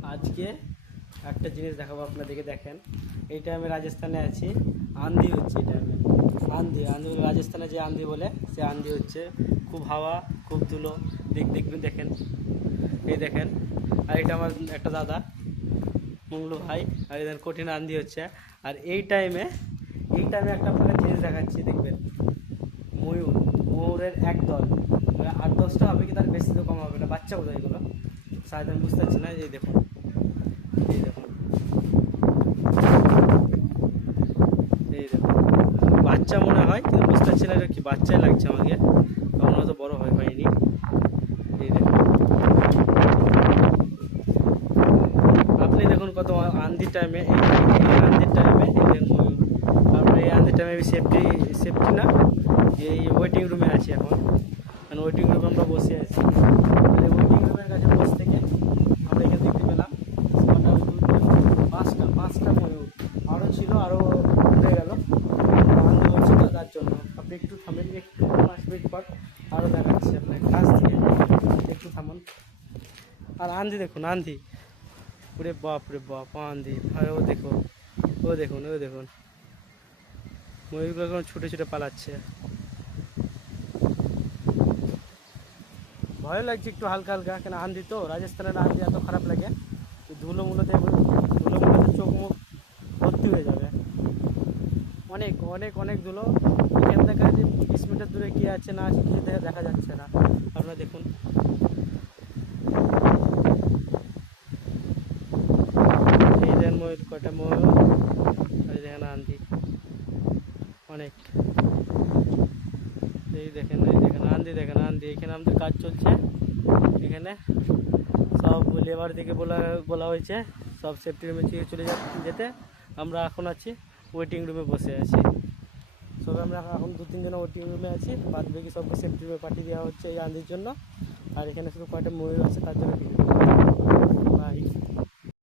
আজকে একটা জিনিস দেখাবো আপনাদেরকে। দেখেন, এইটা আমি রাজস্থানে আছি, আন্ধি হচ্ছে এটা। আমি আন্ধি আন্ধি রাজস্থানে যে আন্ধি বলে সে আন্ধি হচ্ছে। খুব হাওয়া, খুব ধুলো। দেখবেন, দেখেন, এই দেখেন। আর এটা আমার একটা দাদা, মঙ্গলু ভাই। আর এদের কঠিন আন্ধি হচ্ছে। আর এই টাইমে একটা আপনাকে জিনিস দেখাচ্ছি, দেখবেন। ময়ূরের এক দল, 8-10টা হবে কি, তার বেশি তো কম হবে না। বাচ্চা বোধহয় এগুলো, শায়দ আমি বুঝতে পারছি না। এই দেখুন, এই দেখুন, এই দেখুন। বাচ্চা মনে হয়, কিন্তু বুঝতে পারছি না এটা কি বাচ্চাই লাগছে আমাকে, কারণ হয়তো বড় হয়নি। এই দেখুন, আপনি দেখুন কত আন্ধির টাইমে, এই আন্ধির টাইমে এই দেখুন ময়ূর। তারপরে এই আন্ধির টাইমে আমি সেফটি না, এই ওয়েটিং রুমে আছি এখন। কারণ ওয়েটিং রুমে আমরা বসে আছি। এই ওয়েটিং রুমের কাছে বসে থেকে আমরা এখানে দেখতে পেলাম পাঁচটা ময়ূর। আরও ছিল, আরও উঠে গেল। আনন্দ হচ্ছে তো, তার জন্য। আপনি একটু থামেন, একটু 5 মিনিট পর আরও দেখাচ্ছি আপনার কাছ দিয়ে। একটু থামান। আর আন্ধি দেখুন, আন্ধি, ওরে বাপ রে বাপ, আন্ধি। আর ও দেখুন, ও দেখুন, ও দেখুন, ময়ূরগুলো এখন ছুটে ছুটে পালাচ্ছে। ভয় লাগছে একটু হালকা হালকা, কেন আন্ধি তো, রাজস্থানের আন্ধি এত খারাপ লাগে। ধুলো মুলোতে চোখ মুখ ভর্তি হয়ে যাবে। অনেক অনেক অনেক ধুলো। এখান থেকে যে 20 মিটার দূরে কে আছে না আছে কিছু দেখা যাচ্ছে না। আপনারা দেখুন, এই দেখেন ময়ূর, কটা ময়ূর। আর দেখেন আন্ধি অনেক। এই দেখেন আন্ধি, দেখেন আন্ধি। এখানে আমাদের কাজ চলছে। এখানে সব লেবার থেকে বলা হয়েছে সব সেফটি রুমে চলে যেতে। আমরা এখন আছি ওয়েটিং রুমে বসে আছি। সবে আমরা এখন 2-3 জন ওয়েটিং রুমে আছি, বাদ বাকি সবকে সেফটি রুমে পাঠিয়ে দেওয়া হচ্ছে এই আন্ধির জন্য। আর এখানে শুধু কয়টা ময়ূর আছে তার জন্য ভাই।